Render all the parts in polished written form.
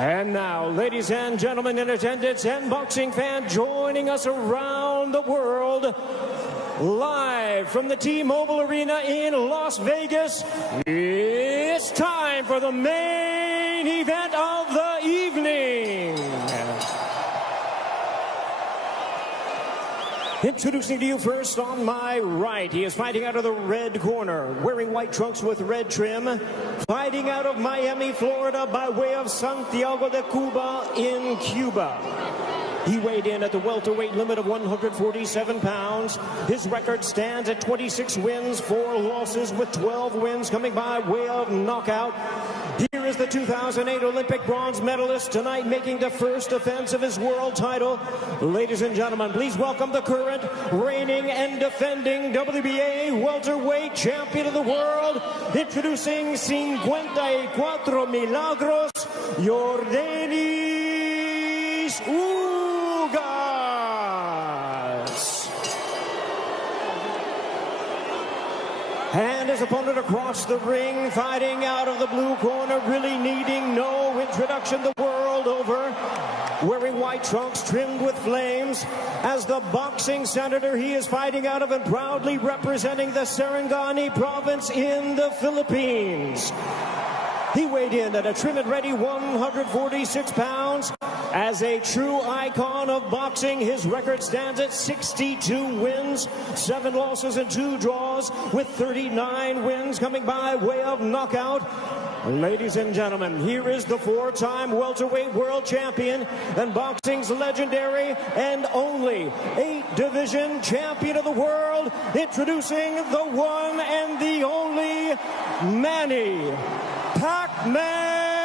And now, ladies and gentlemen in attendance and boxing fans joining us around the world, live from the T-Mobile Arena in Las Vegas, it's time for the main event of the evening. Introducing to you first on my right, he is fighting out of the red corner, wearing white trunks with red trim, fighting out of Miami, Florida by way of Santiago de Cuba in Cuba. He weighed in at the welterweight limit of 147 pounds. His record stands at 26 wins, 4 losses, with 12 wins coming by way of knockout. Here is the 2008 Olympic bronze medalist tonight, making the first defense of his world title. Ladies and gentlemen, please welcome the current, reigning and defending WBA welterweight champion of the world, introducing 54 Milagros, Yordenis and his opponent across the ring, fighting out of the blue corner, really needing no introduction the world over, wearing white trunks trimmed with flames. As the boxing senator, he is fighting out of and proudly representing the Sarangani province in the Philippines. He weighed in at a trim and ready 146 pounds. As a true icon of boxing, his record stands at 62 wins, 7 losses and 2 draws, with 39 wins coming by way of knockout. Ladies and gentlemen, here is the 4-time welterweight world champion and boxing's legendary and only 8-division champion of the world, introducing the one and the only Manny Pacquiao.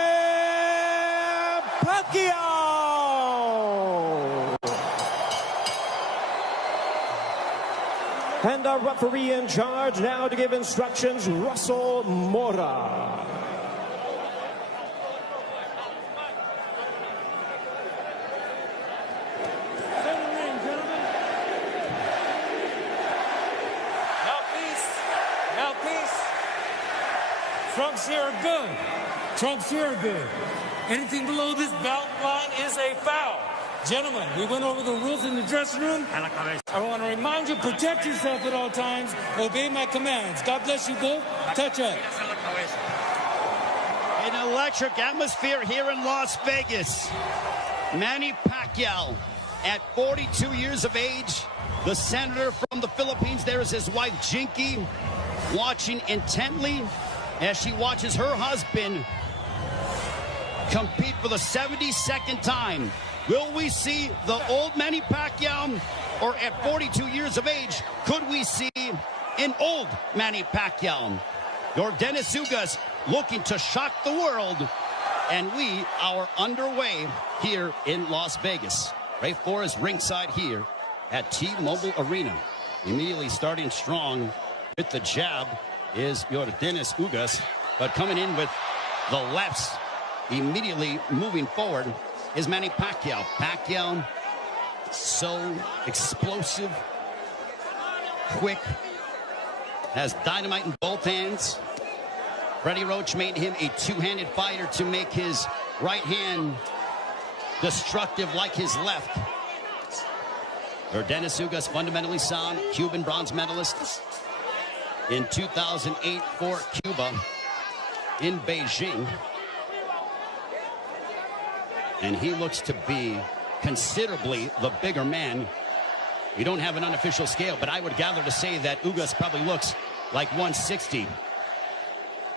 And our referee in charge now to give instructions, Russell Mora. Now please. Trunks here are good. Trunks here are good. Anything below this belt line is a foul. Gentlemen, we went over the rules in the dressing room. I want to remind you, protect yourself at all times. Obey my commands. God bless you both. Touch up. An electric atmosphere here in Las Vegas. Manny Pacquiao, at 42 years of age, the senator from the Philippines. There is his wife, Jinky, watching intently as she watches her husband compete for the 72nd time. Will we see the old Manny Pacquiao, or at 42 years of age, could we see an old Manny Pacquiao? Yordenis Ugas looking to shock the world, and we are underway here in Las Vegas. Ray Four is ringside here at T-Mobile Arena. Immediately starting strong with the jab is Yordenis Ugas, but coming in with the lefts, immediately moving forward is Manny Pacquiao. Pacquiao, so explosive, quick, has dynamite in both hands. Freddie Roach made him a two-handed fighter to make his right hand destructive like his left. Yordenis Ugas, fundamentally sound, Cuban bronze medalist in 2008 for Cuba in Beijing. And he looks to be considerably the bigger man. We don't have an unofficial scale, but I would gather to say that Ugas probably looks like 160.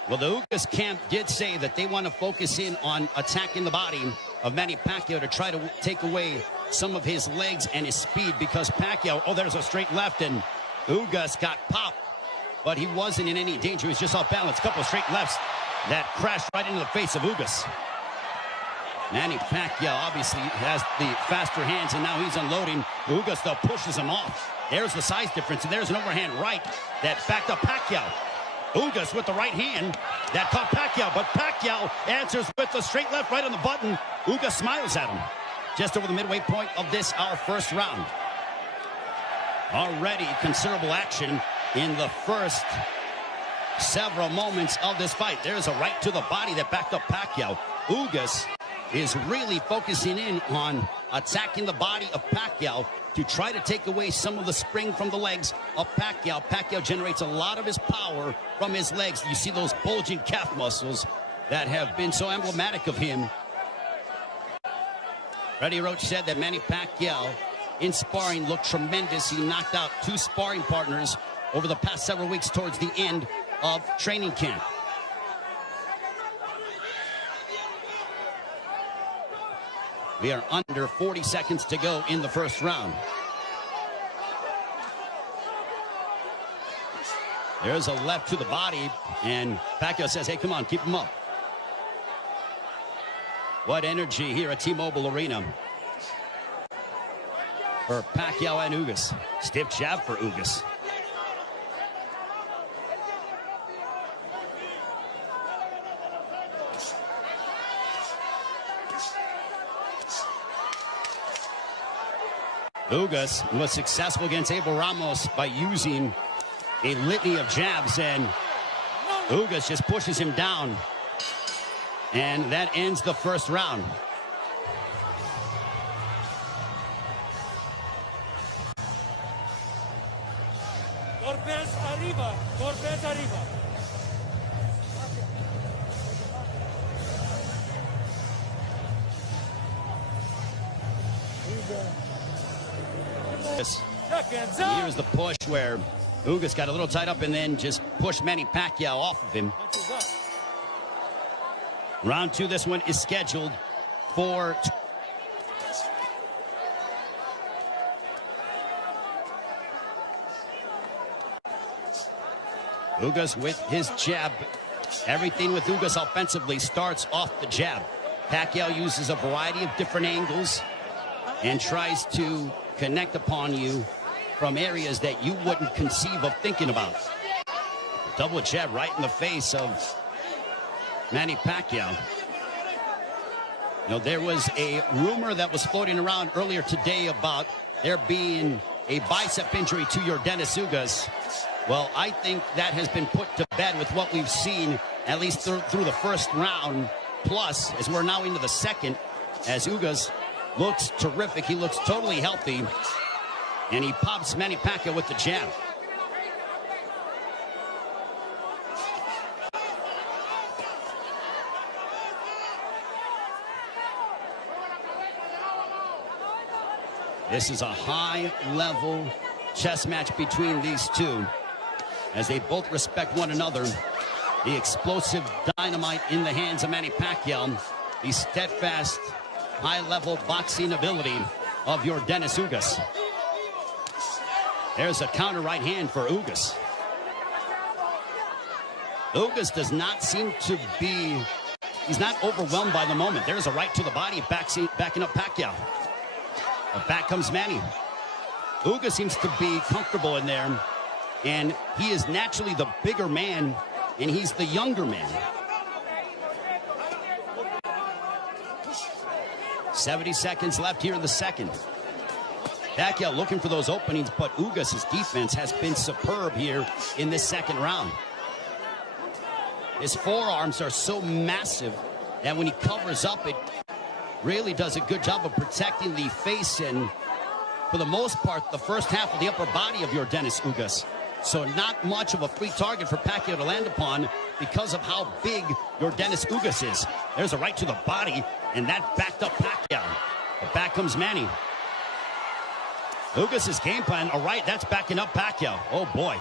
Well, the Ugas camp did say that they want to focus in on attacking the body of Manny Pacquiao to try to take away some of his legs and his speed, because Pacquiao, oh, there's a straight left, and Ugas got popped, but he wasn't in any danger. He was just off balance. A couple of straight lefts that crashed right into the face of Ugas. Manny Pacquiao obviously has the faster hands, and now he's unloading. Ugas, though, pushes him off. There's the size difference, and there's an overhand right that backed up Pacquiao. Ugas with the right hand that caught Pacquiao, but Pacquiao answers with the straight left right on the button. Ugas smiles at him. Just over the midway point of this, our first round. Already considerable action in the first several moments of this fight. There's a right to the body that backed up Pacquiao. Ugas is really focusing in on attacking the body of Pacquiao to try to take away some of the spring from the legs of Pacquiao. Pacquiao generates a lot of his power from his legs. You see those bulging calf muscles that have been so emblematic of him. Freddie Roach said that Manny Pacquiao in sparring looked tremendous. He knocked out 2 sparring partners over the past several weeks towards the end of training camp. We are under 40 seconds to go in the first round. There's a left to the body, and Pacquiao says, hey, come on, keep him up. What energy here at T-Mobile Arena for Pacquiao and Ugas. Stiff jab for Ugas. Ugas was successful against Abel Ramos by using a litany of jabs, and Ugas just pushes him down. And that ends the first round. Golpes arriba, golpes arriba. Here's the push where Ugas got a little tied up and then just pushed Manny Pacquiao off of him. Round 2, this one is scheduled for... Ugas with his jab. Everything with Ugas offensively starts off the jab. Pacquiao uses a variety of different angles and tries to connect upon you from areas that you wouldn't conceive of thinking about. Double jab right in the face of Manny Pacquiao. You know, there was a rumor that was floating around earlier today about there being a bicep injury to Yordenis Ugas. Well, I think that has been put to bed with what we've seen, at least through the first round. Plus, as we're now into the second, as Ugas looks terrific. He looks totally healthy. And he pops Manny Pacquiao with the jab. This is a high-level chess match between these two, as they both respect one another. The explosive dynamite in the hands of Manny Pacquiao, the steadfast, high-level boxing ability of Yordenis Ugas. There's a counter right hand for Ugas. Ugas does not seem to be, he's not overwhelmed by the moment. There's a right to the body, backing up Pacquiao. But back comes Manny. Ugas seems to be comfortable in there, and he is naturally the bigger man, and he's the younger man. 70 seconds left here in the second. Pacquiao looking for those openings, but Ugas' defense has been superb here in this second round. His forearms are so massive that when he covers up, it really does a good job of protecting the face and, for the most part, the first half of the upper body of Yordenis Ugas. So not much of a free target for Pacquiao to land upon because of how big Yordenis Ugas is. There's a right to the body, and that backed up Pacquiao. But back comes Manny. Ugas' game plan, all right, that's backing up Pacquiao. Oh, boy.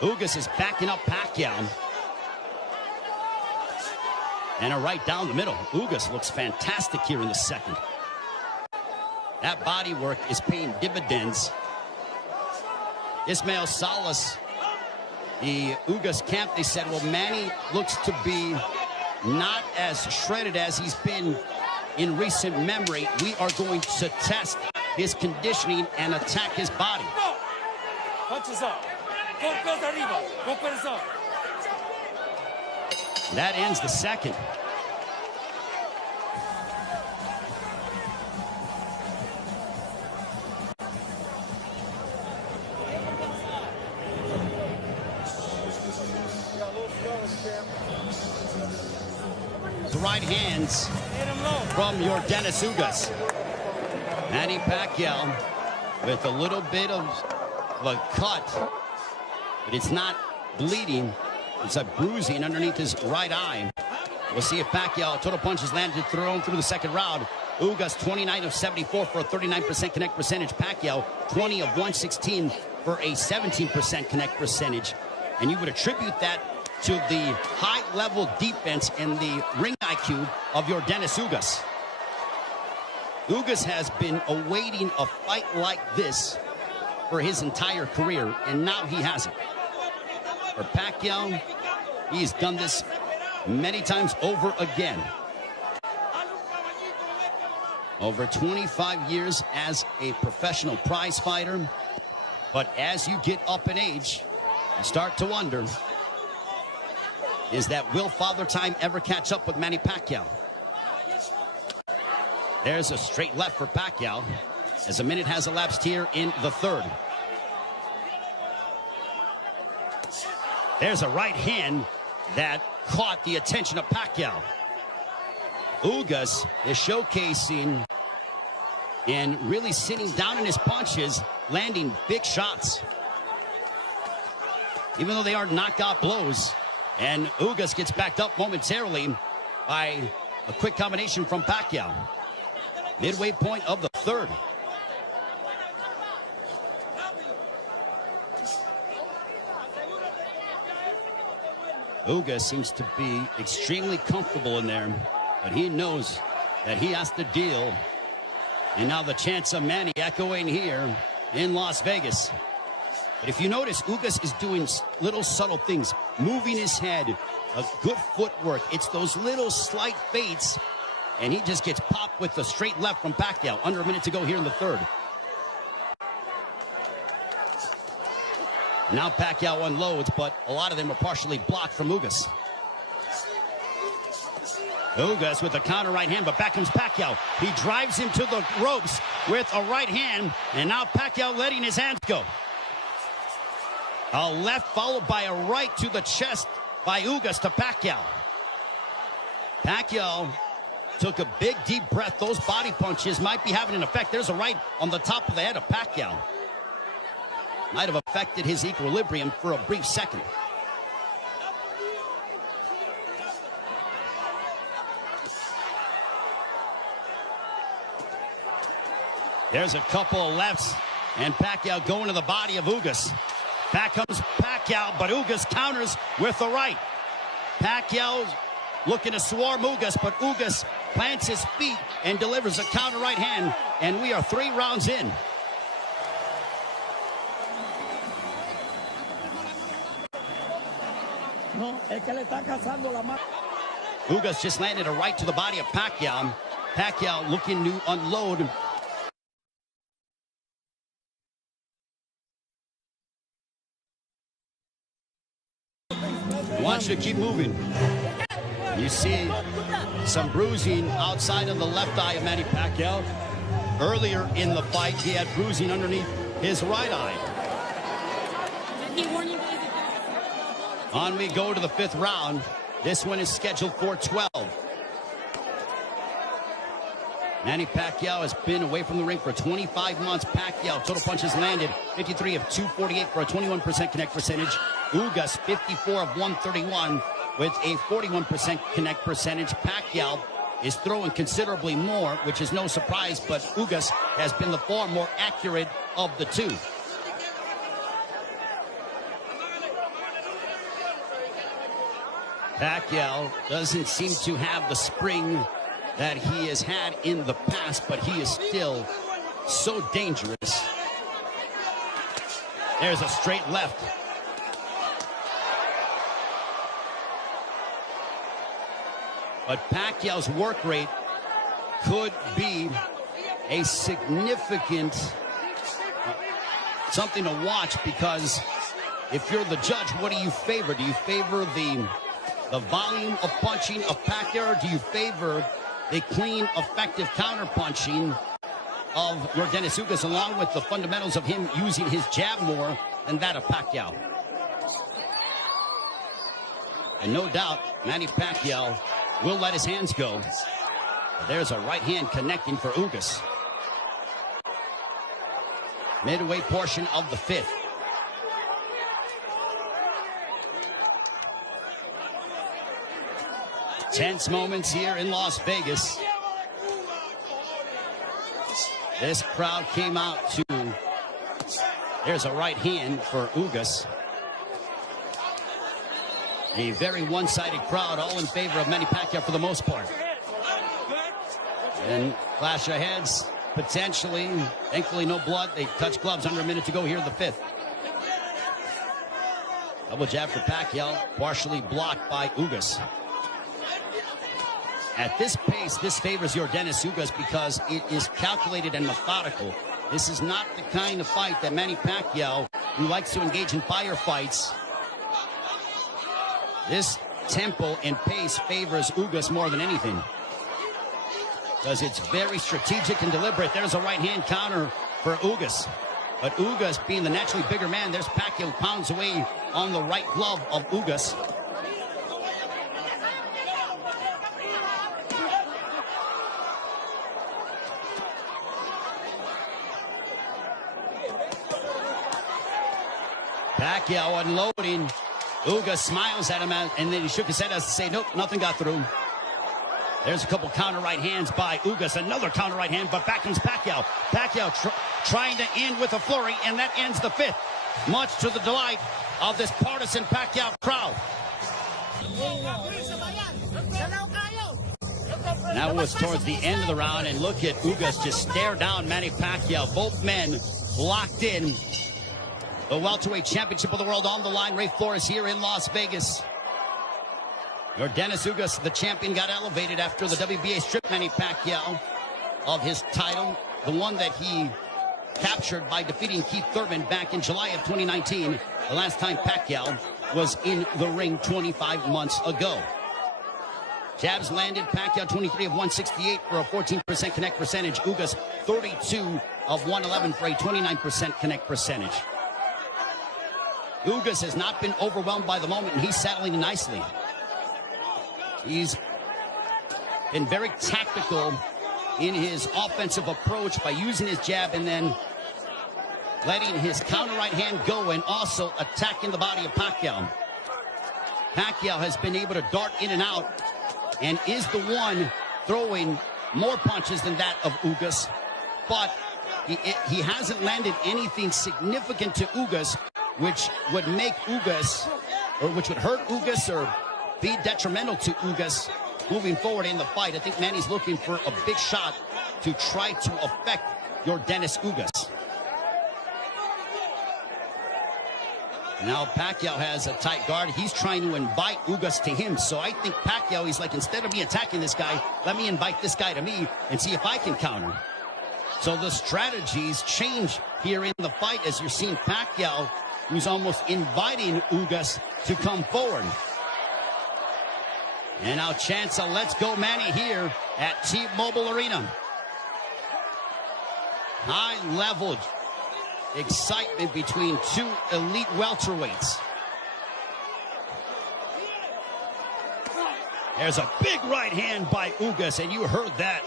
Ugas is backing up Pacquiao. And a right down the middle. Ugas looks fantastic here in the second. That body work is paying dividends. Ismael Salas, the Ugas camp, they said, well, Manny looks to be not as shredded as he's been in recent memory. We are going to test his conditioning and attack his body. Punches up. Golpes arriba. Golpes up. That ends the second. right hands from your Dennis Ugas. Manny Pacquiao with a little bit of a cut, but it's not bleeding. It's a bruising underneath his right eye. We'll see if Pacquiao, total punches landed, thrown through the second round. Ugas 29 of 74 for a 39% connect percentage. Pacquiao 20 of 116 for a 17% connect percentage. And you would attribute that to the high-level defense and the ring IQ of your Dennis Ugas. Ugas has been awaiting a fight like this for his entire career, and now he has it. For Pacquiao, he's done this many times over again. Over 25 years as a professional prize fighter. But as you get up in age, you start to wonder, will Father Time ever catch up with Manny Pacquiao? There's a straight left for Pacquiao as a minute has elapsed here in the third. There's a right hand that caught the attention of Pacquiao. Ugas is showcasing and really sitting down in his punches, landing big shots. Even though they are knockout blows, and Ugas gets backed up momentarily by a quick combination from Pacquiao. Midway point of the third. Ugas seems to be extremely comfortable in there, but he knows that he has to deal. And now the chants of Manny echoing here in Las Vegas. But if you notice, Ugas is doing little subtle things, moving his head, a good footwork. It's those little slight feints, and he just gets popped with the straight left from Pacquiao. Under a minute to go here in the third. Now Pacquiao unloads, but a lot of them are partially blocked from Ugas. Ugas with a counter right hand, but back comes Pacquiao. He drives him to the ropes with a right hand, and now Pacquiao letting his hands go. A left followed by a right to the chest by Ugas to Pacquiao. Pacquiao took a big deep breath. Those body punches might be having an effect. There's a right on the top of the head of Pacquiao. Might have affected his equilibrium for a brief second. There's a couple of lefts, and Pacquiao going to the body of Ugas. Back comes Pacquiao, but Ugas counters with the right. Pacquiao looking to swarm Ugas, but Ugas plants his feet and delivers a counter right hand, and we are 3 rounds in. Ugas just landed a right to the body of Pacquiao. Pacquiao looking to unload. Wants you to keep moving. You see some bruising outside of the left eye of Manny Pacquiao. Earlier in the fight, he had bruising underneath his right eye. On we go to the 5th round. This one is scheduled for 12. Manny Pacquiao has been away from the ring for 25 months. Pacquiao, total punches landed 53 of 248 for a 21% connect percentage. Ugas, 54 of 131 with a 41% connect percentage. Pacquiao is throwing considerably more, which is no surprise, but Ugas has been the far more accurate of the two. Pacquiao doesn't seem to have the spring that he has had in the past, but he is still so dangerous. There's a straight left. But Pacquiao's work rate could be a significant something to watch, because if you're the judge, what do you favor? Do you favor the volume of punching of Pacquiao, or do you favor the clean, effective counter-punching of your Dennis Ugas, along with the fundamentals of him using his jab more than that of Pacquiao? And no doubt, Manny Pacquiao will let his hands go. There's a right hand connecting for Ugas. Midway portion of the 5th. Tense moments here in Las Vegas. This crowd came out to... There's a right hand for Ugas. A very one-sided crowd, all in favor of Manny Pacquiao for the most part. And clash of heads, potentially. Thankfully, no blood. They touch gloves under a minute to go here in the 5th. Double jab for Pacquiao, partially blocked by Ugas. At this pace, this favors Yordenis Ugas because it is calculated and methodical. This is not the kind of fight that Manny Pacquiao, who likes to engage in firefights. This tempo and pace favors Ugas more than anything, because it's very strategic and deliberate. There's a right-hand counter for Ugas. But Ugas, being the naturally bigger man, there's Pacquiao who pounds away on the right glove of Ugas. Pacquiao unloading. Ugas smiles at him, and then he shook his head as to say, nope, nothing got through. There's a couple counter right hands by Ugas. Another counter right hand, but back comes Pacquiao. Pacquiao trying to end with a flurry, and that ends the 5th. Much to the delight of this partisan Pacquiao crowd. Now it was towards the end of the round, and look at Ugas just stare down Manny Pacquiao. Both men locked in. The welterweight championship of the world on the line. Ray Flores here in Las Vegas. Yordenis Ugas, the champion, got elevated after the WBA stripped Manny Pacquiao of his title, the one that he captured by defeating Keith Thurman back in July of 2019, the last time Pacquiao was in the ring 25 months ago. Jabs landed. Pacquiao 23 of 168 for a 14% connect percentage. Ugas 32 of 111 for a 29% connect percentage. Ugas has not been overwhelmed by the moment, and he's settling nicely. He's been very tactical in his offensive approach by using his jab and then letting his counter right hand go and also attacking the body of Pacquiao. Pacquiao has been able to dart in and out and is the one throwing more punches than that of Ugas, but he hasn't landed anything significant to Ugas, which would make Ugas, or which would hurt Ugas or be detrimental to Ugas moving forward in the fight. I think Manny's looking for a big shot to try to affect Yordenis Ugas. Now Pacquiao has a tight guard. He's trying to invite Ugas to him. So I think Pacquiao, he's like, instead of me attacking this guy, let me invite this guy to me and see if I can counter. So the strategies change here in the fight as you're seeing Pacquiao, who's almost inviting Ugas to come forward. And now chance of let's go Manny here at T-Mobile Arena. High-level excitement between two elite welterweights. There's a big right hand by Ugas, and you heard that.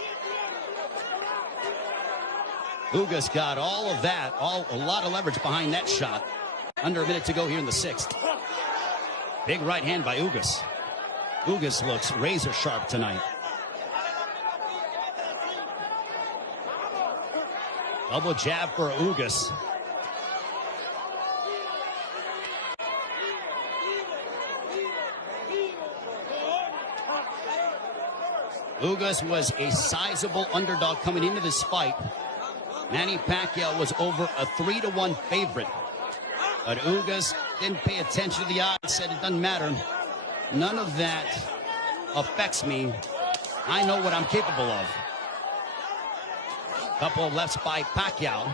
Ugas got all of that, a lot of leverage behind that shot. Under a minute to go here in the 6th. Big right hand by Ugas. Ugas looks razor sharp tonight. Double jab for Ugas. Ugas was a sizable underdog coming into this fight. Manny Pacquiao was over a 3-1 favorite. But Ugas didn't pay attention to the odds, said it doesn't matter. None of that affects me. I know what I'm capable of. Couple of lefts by Pacquiao.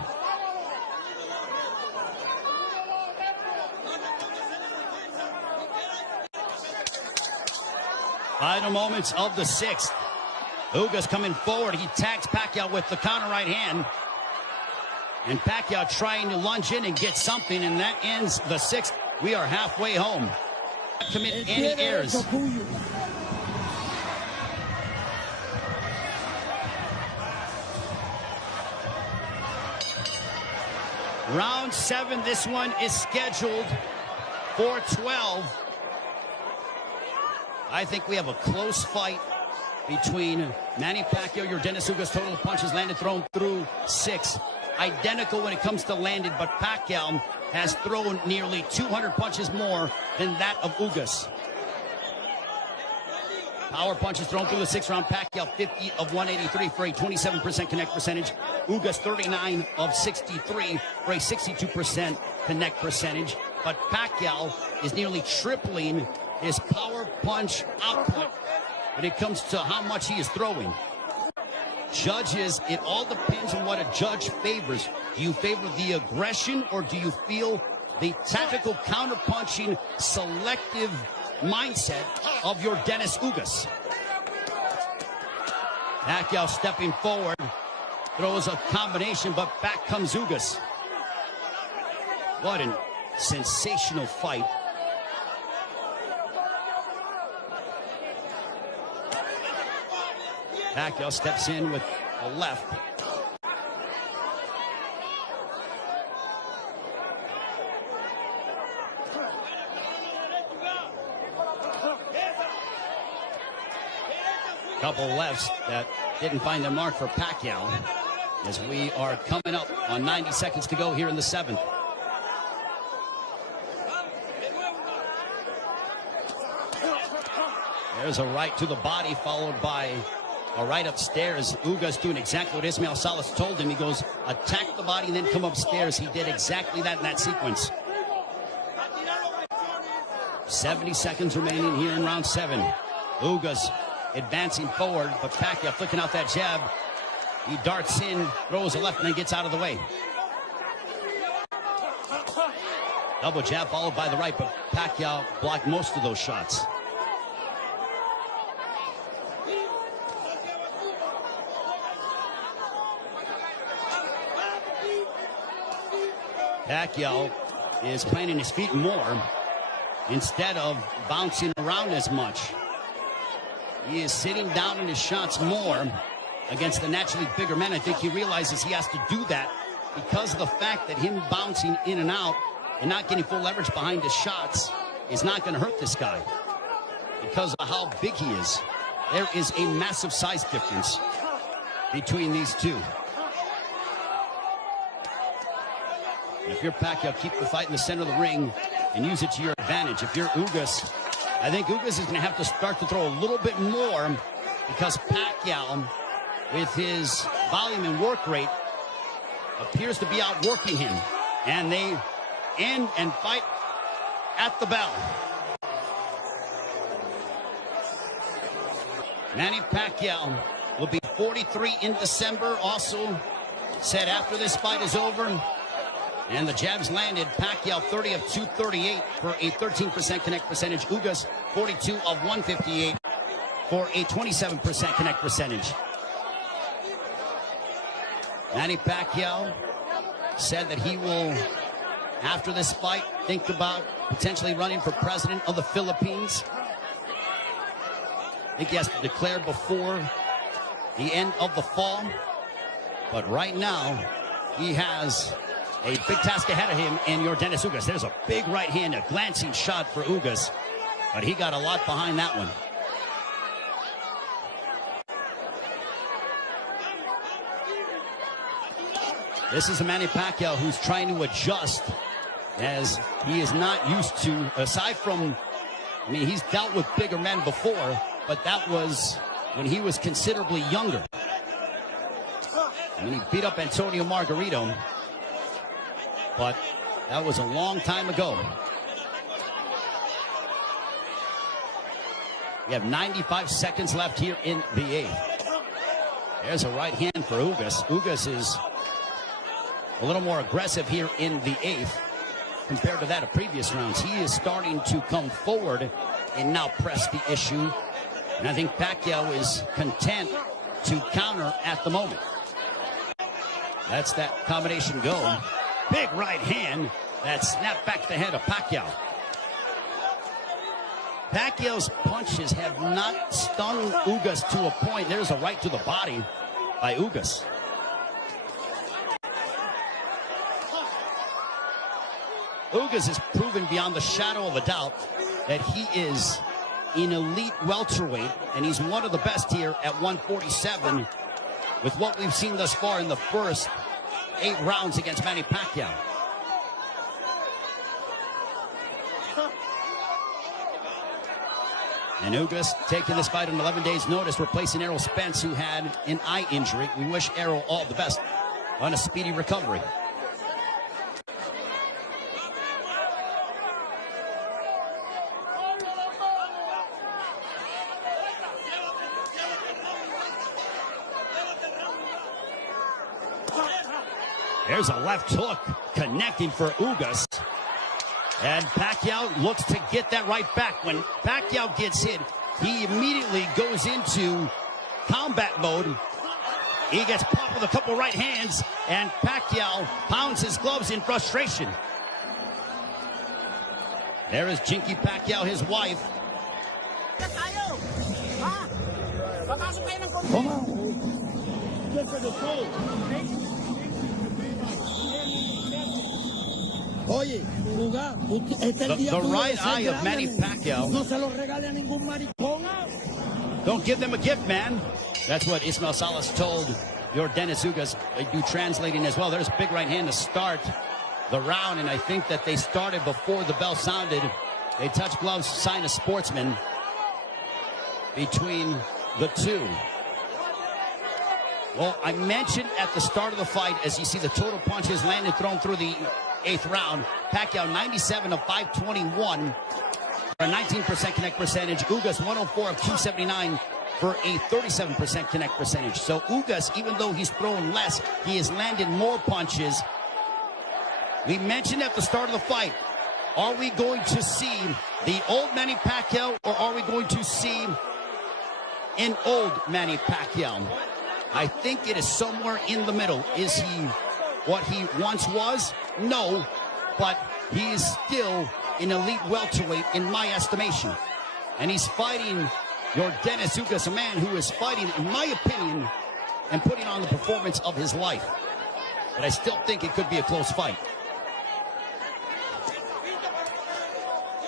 Final moments of the 6th. Ugas coming forward. He tags Pacquiao with the counter right hand. And Pacquiao trying to lunge in and get something, and that ends the 6th. We are halfway home. Not commit any errors. Round 7, this one is scheduled for 12. I think we have a close fight between Manny Pacquiao, your Dennis Ugas, total punches landed, thrown through 6. Identical when it comes to landed, but Pacquiao has thrown nearly 200 punches more than that of Ugas. Power punches thrown through the 6th round. Pacquiao 50 of 183 for a 27% connect percentage. Ugas 39 of 63 for a 62% connect percentage. But Pacquiao is nearly tripling his power punch output when it comes to how much he is throwing. Judges, it all depends on what a judge favors. Do you favor the aggression, or do you feel the tactical counterpunching selective mindset of your Dennis Ugas? Pacquiao stepping forward, throws a combination, but back comes Ugas. What a sensational fight. Pacquiao steps in with a left. Couple lefts that didn't find their mark for Pacquiao, as we are coming up on 90 seconds to go here in the 7th. There's a right to the body, followed by a right upstairs. Ugas doing exactly what Ismael Salas told him. He goes, attack the body and then come upstairs. He did exactly that in that sequence. 70 seconds remaining here in round 7. Ugas advancing forward, but Pacquiao flicking out that jab. He darts in, throws a left, and then gets out of the way. Double jab followed by the right, but Pacquiao blocked most of those shots. Pacquiao is planting his feet more instead of bouncing around as much. He is sitting down in his shots more against the naturally bigger men. I think he realizes he has to do that because of the fact that him bouncing in and out and not getting full leverage behind his shots is not going to hurt this guy because of how big he is. There is a massive size difference between these two. And if you're Pacquiao, keep the fight in the center of the ring and use it to your advantage. If you're Ugas, I think Ugas is going to have to start to throw a little bit more because Pacquiao, with his volume and work rate, appears to be outworking him. And they end and fight at the bell. Manny Pacquiao will be 43 in December. Also said after this fight is over, and the jabs landed, Pacquiao 30 of 238 for a 13% connect percentage. Ugas 42 of 158 for a 27% connect percentage. Manny Pacquiao said that he will, after this fight, think about potentially running for president of the Philippines. I think he has to declare before the end of the fall. But right now, he has a big task ahead of him in your Dennis Ugas. There's a big right hand, a glancing shot for Ugas, but he got a lot behind that one. This is a Manny Pacquiao who's trying to adjust, as he is not used to, aside from, I mean, he's dealt with bigger men before, but that was when he was considerably younger. When he beat up Antonio Margarito, but that was a long time ago. We have 95 seconds left here in the 8th. There's a right hand for Ugas. Ugas is a little more aggressive here in the 8th compared to that of previous rounds. He is starting to come forward and now press the issue. And I think Pacquiao is content to counter at the moment. That's that combination go. Big right hand that snapped back the head of Pacquiao. Pacquiao's punches have not stung Ugas to a point. There's a right to the body by Ugas. Ugas has proven beyond the shadow of a doubt that he is an elite welterweight, and he's one of the best here at 147 with what we've seen thus far in the first 8 rounds against Manny Pacquiao. And Ugas taking this fight on 11 days' notice, replacing Errol Spence, who had an eye injury. We wish Errol all the best on a speedy recovery. There's a left hook connecting for Ugas. And Pacquiao looks to get that right back. When Pacquiao gets hit, he immediately goes into combat mode. He gets popped with a couple right hands, and Pacquiao pounds his gloves in frustration. There is Jinky Pacquiao, his wife. The right eye of Manny Pacquiao. Don't give them a gift, man. That's what Ismael Salas told your Dennis Ugas. They do translating as well. There's a big right hand to start the round, and I think that they started before the bell sounded. They touched gloves, sign of sportsman between the two. Well, I mentioned at the start of the fight, as you see the total punches landed, thrown through the 8th round, Pacquiao 97 of 521 for a 19% connect percentage. Ugas 104 of 279 for a 37% connect percentage. So Ugas, even though he's thrown less, he has landed more punches. We mentioned at the start of the fight, are we going to see the old Manny Pacquiao, or are we going to see an old Manny Pacquiao? I think it is somewhere in the middle. Is he what he once was? No, but he is still an elite welterweight in my estimation. And he's fighting your Dennis Ugas, a man who is fighting, in my opinion, and putting on the performance of his life. But I still think it could be a close fight.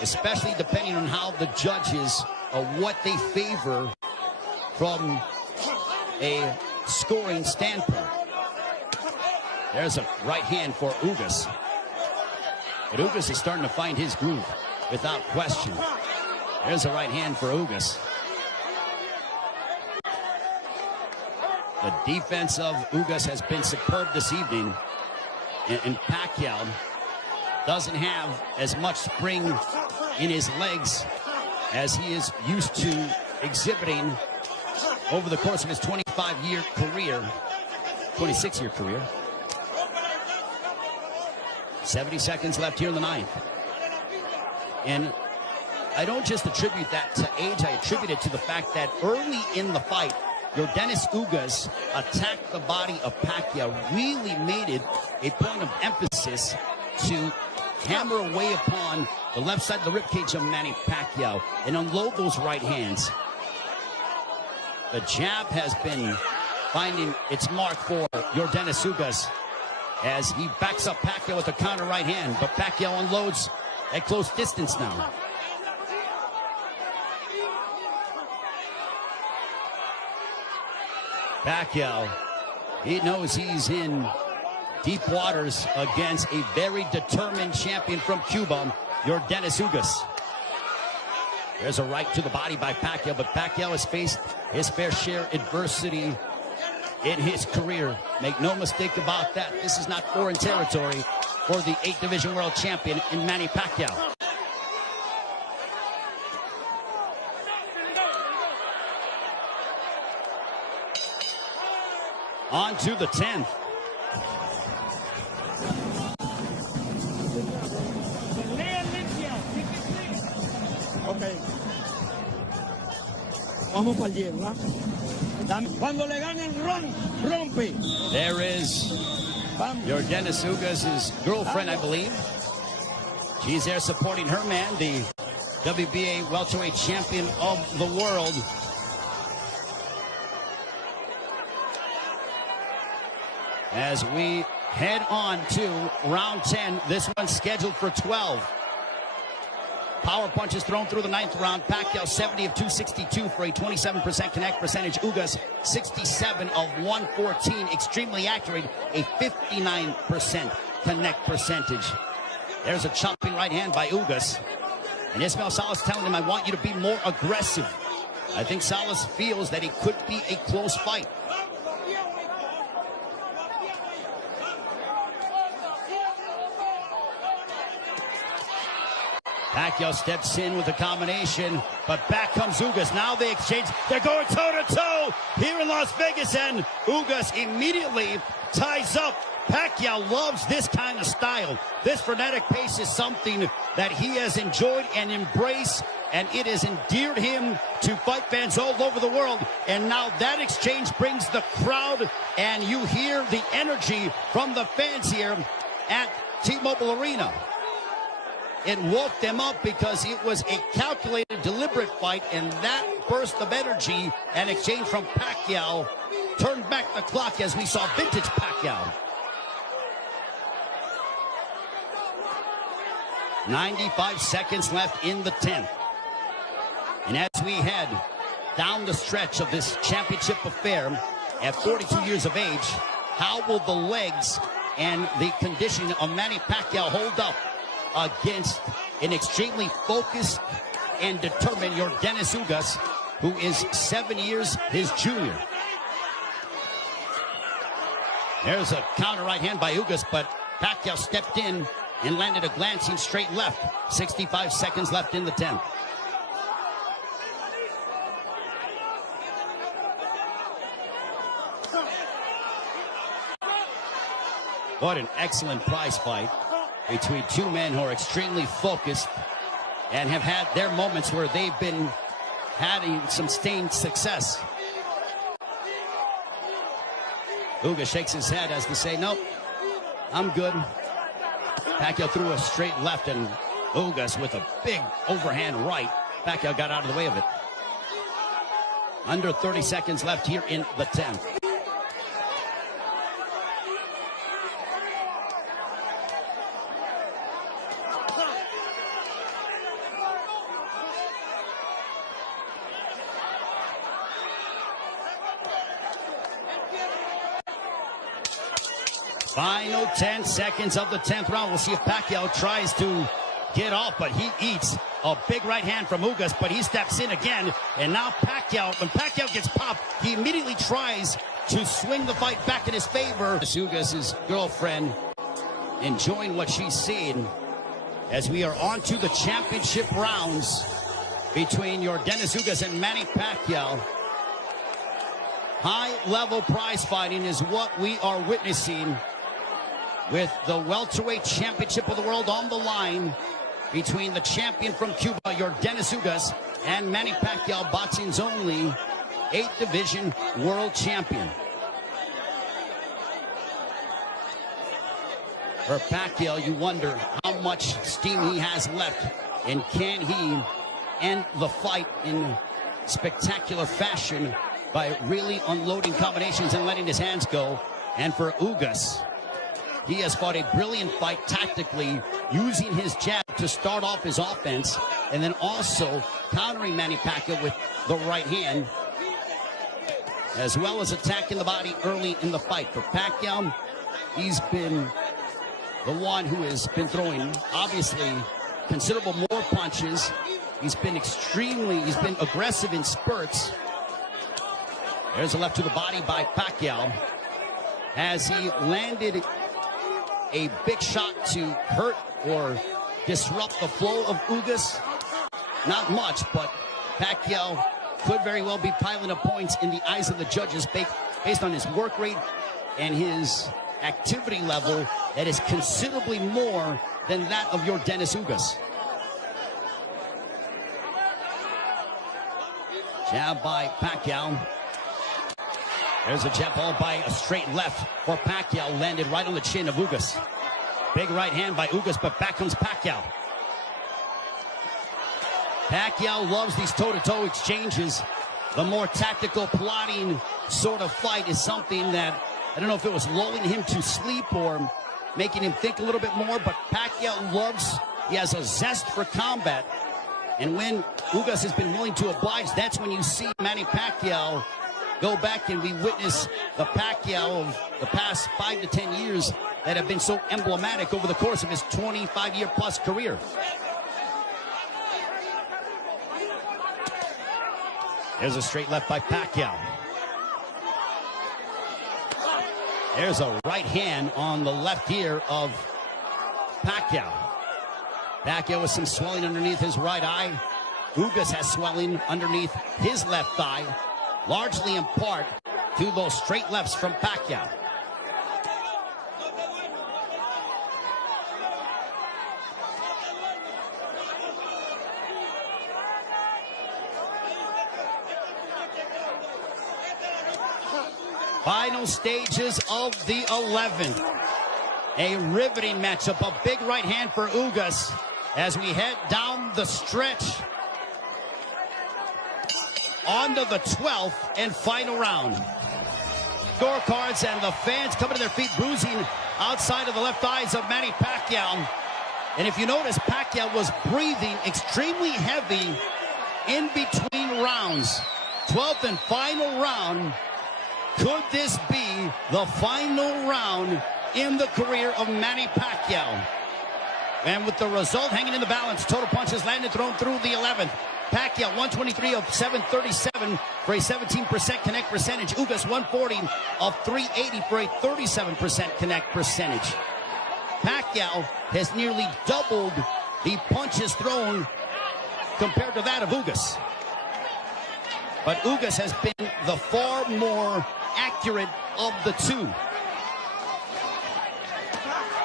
Especially depending on how the judges, what they favor from a scoring standpoint. There's a right hand for Ugas. But Ugas is starting to find his groove, without question. There's a right hand for Ugas. The defense of Ugas has been superb this evening. And Pacquiao doesn't have as much spring in his legs as he is used to exhibiting over the course of his 25-year career, 26-year career. 70 seconds left here in the 9th. And I don't just attribute that to age, I attribute it to the fact that early in the fight, your Dennis Ugas attacked the body of Pacquiao, really made it a point of emphasis to hammer away upon the left side of the ribcage of Manny Pacquiao and unload those right hands. The jab has been finding its mark for your Dennis Ugas as he backs up Pacquiao with a counter right hand, but Pacquiao unloads at close distance now. Pacquiao, he knows he's in deep waters against a very determined champion from Cuba, your Dennis Ugas. There's a right to the body by Pacquiao, but Pacquiao has faced his fair share of adversity in his career. Make no mistake about that. This is not foreign territory for the 8th Division World Champion in Manny Pacquiao. On to the 10th. Okay. Vamos para el 10, ¿verdad? Cuando le ganen, rompe. There is your Dennis Ugas' girlfriend, I believe. She's there supporting her man, the WBA welterweight champion of the world. as we head on to round 10. This one's scheduled for 12. Power punches thrown through the 9th round. Pacquiao 70 of 262 for a 27% connect percentage. Ugas 67 of 114. Extremely accurate, a 59% connect percentage. There's a chopping right hand by Ugas. And Ismael Salas telling him, I want you to be more aggressive. I think Salas feels that it could be a close fight. Pacquiao steps in with a combination, but back comes Ugas. Now they exchange. They're going toe-to-toe here in Las Vegas, and Ugas immediately ties up. Pacquiao loves this kind of style. This frenetic pace is something that he has enjoyed and embraced, and it has endeared him to fight fans all over the world. And now that exchange brings the crowd, and you hear the energy from the fans here at T-Mobile Arena. It woke them up because it was a calculated, deliberate fight, and that burst of energy and exchange from Pacquiao turned back the clock as we saw vintage Pacquiao. 95 seconds left in the 10th. And as we head down the stretch of this championship affair at 42 years of age, how will the legs and the conditioning of Manny Pacquiao hold up against an extremely focused and determined Yordenis Ugas, who is 7 years his junior? There's a counter right hand by Ugas, but Pacquiao stepped in and landed a glancing straight left. 65 seconds left in the 10th. What an excellent prize fight between two men who are extremely focused and have had their moments where they've been having some sustained success. Ugas shakes his head as to say, nope, I'm good. Pacquiao threw a straight left, and Ugas with a big overhand right. Pacquiao got out of the way of it. Under 30 seconds left here in the 10th. Final 10 seconds of the 10th round. We'll see if Pacquiao tries to get off, but he eats a big right hand from Ugas, but he steps in again. And now Pacquiao, when Pacquiao gets popped, he immediately tries to swing the fight back in his favor. Ugas' girlfriend enjoying what she's seeing as we are on to the championship rounds between Yordenis Ugas and Manny Pacquiao. High-level prize fighting is what we are witnessing, with the welterweight championship of the world on the line between the champion from Cuba, Yordenis Ugas, and Manny Pacquiao, boxing's only 8th division world champion. For Pacquiao, you wonder how much steam he has left, and can he end the fight in spectacular fashion by really unloading combinations and letting his hands go. And for Ugas, he has fought a brilliant fight tactically, using his jab to start off his offense, and then also countering Manny Pacquiao with the right hand, as well as attacking the body early in the fight. For Pacquiao, he's been the one who has been throwing, obviously, considerable more punches. He's been aggressive in spurts. There's a left to the body by Pacquiao. Has he landed a big shot to hurt or disrupt the flow of Ugas? Not much, but Pacquiao could very well be piling up points in the eyes of the judges based on his work rate and his activity level that is considerably more than that of Yordenis Ugas. Jab by Pacquiao. There's a jab ball by a straight left for Pacquiao, landed right on the chin of Ugas. Big right hand by Ugas, but back comes Pacquiao. Pacquiao loves these toe-to-toe exchanges. The more tactical, plotting sort of fight is something that I don't know if it was lulling him to sleep or making him think a little bit more, but Pacquiao he has a zest for combat. And when Ugas has been willing to oblige, that's when you see Manny Pacquiao go back, and we witness the Pacquiao of the past 5 to 10 years that have been so emblematic over the course of his 25-year-plus career. There's a straight left by Pacquiao. There's a right hand on the left ear of Pacquiao. Pacquiao with some swelling underneath his right eye. Ugas has swelling underneath his left thigh, largely in part to those straight lefts from Pacquiao. Final stages of the 11th. A riveting matchup, a big right hand for Ugas as we head down the stretch onto the 12th and final round. Scorecards and the fans coming to their feet, bruising outside of the left eyes of Manny Pacquiao. And if you notice, Pacquiao was breathing extremely heavy in between rounds. 12th and final round. Could this be the final round in the career of Manny Pacquiao? And with the result hanging in the balance, total punches landed, thrown through the 11th. Pacquiao 123 of 737 for a 17% connect percentage. Ugas 140 of 380 for a 37% connect percentage. Pacquiao has nearly doubled the punches thrown compared to that of Ugas. But Ugas has been the far more accurate of the two.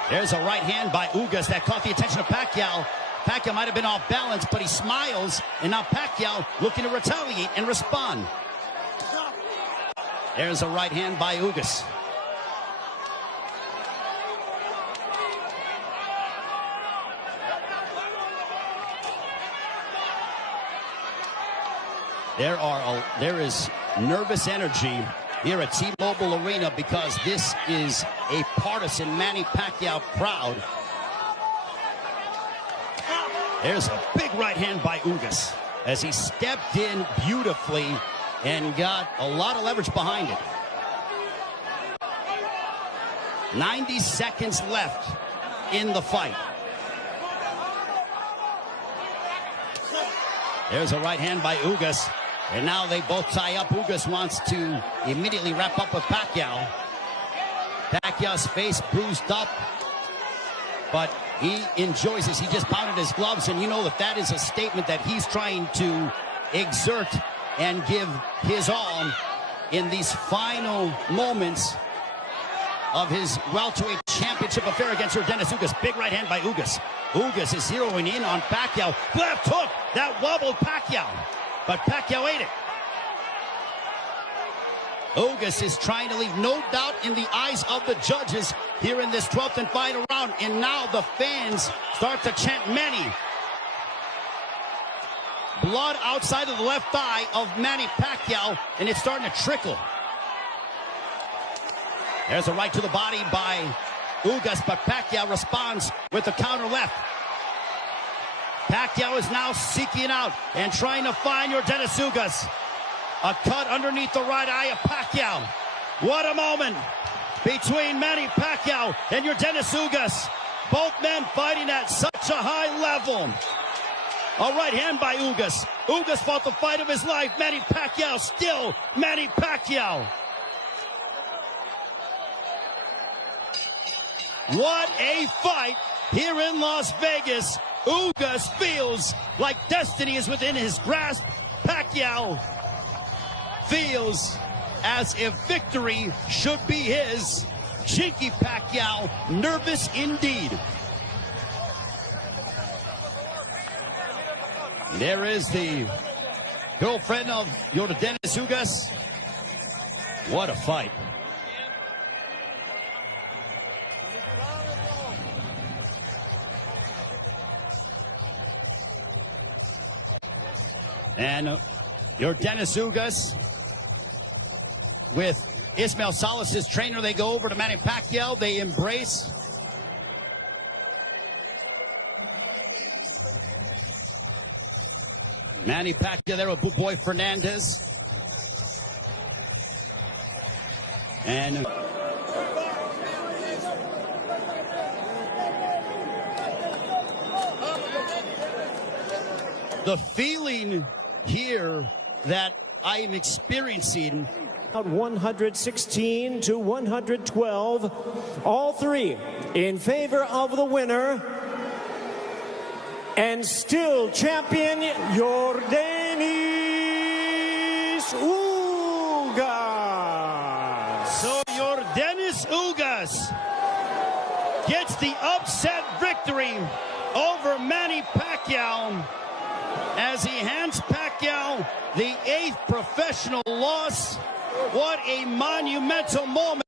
There's a right hand by Ugas that caught the attention of Pacquiao. Pacquiao might have been off balance, but he smiles, and now Pacquiao looking to retaliate and respond. There's a right hand by Ugas. There is nervous energy here at T-Mobile Arena because this is a partisan Manny Pacquiao crowd. There's a big right hand by Ugas as he stepped in beautifully and got a lot of leverage behind it. 90 seconds left in the fight. There's a right hand by Ugas. And now they both tie up. Ugas wants to immediately wrap up with Pacquiao. Pacquiao's face bruised up, but he enjoys this. He just pounded his gloves, and you know that is a statement that he's trying to exert and give his all in these final moments of his welterweight championship affair against Dennis Ugas. Big right hand by Ugas. Ugas is zeroing in on Pacquiao. Left hook that wobbled Pacquiao, but Pacquiao ate it. Ugas is trying to leave no doubt in the eyes of the judges here in this 12th and final round. And now the fans start to chant Manny. Blood outside of the left thigh of Manny Pacquiao, and it's starting to trickle. There's a right to the body by Ugas, but Pacquiao responds with the counter left. Pacquiao is now seeking out and trying to find Dennis Ugas. A cut underneath the right eye of Pacquiao. What a moment between Manny Pacquiao and Dennis Ugas. Both men fighting at such a high level. A right hand by Ugas. Ugas fought the fight of his life. Manny Pacquiao still Manny Pacquiao. What a fight here in Las Vegas. Ugas feels like destiny is within his grasp. Pacquiao feels as if victory should be his. Cheeky Pacquiao, nervous indeed. There is the girlfriend of Dennis Ugas. What a fight. And Dennis Ugas with Ismael Salas' trainer. They go over to Manny Pacquiao. They embrace. Manny Pacquiao there with Boy Fernandez. And the feeling here that I am experiencing. 116 to 112, all three in favor of the winner, and still champion Yordenis Ugas. So Yordenis Ugas gets the upset victory over Manny Pacquiao as he hands Pacquiao the 8th professional loss. What a monumental moment.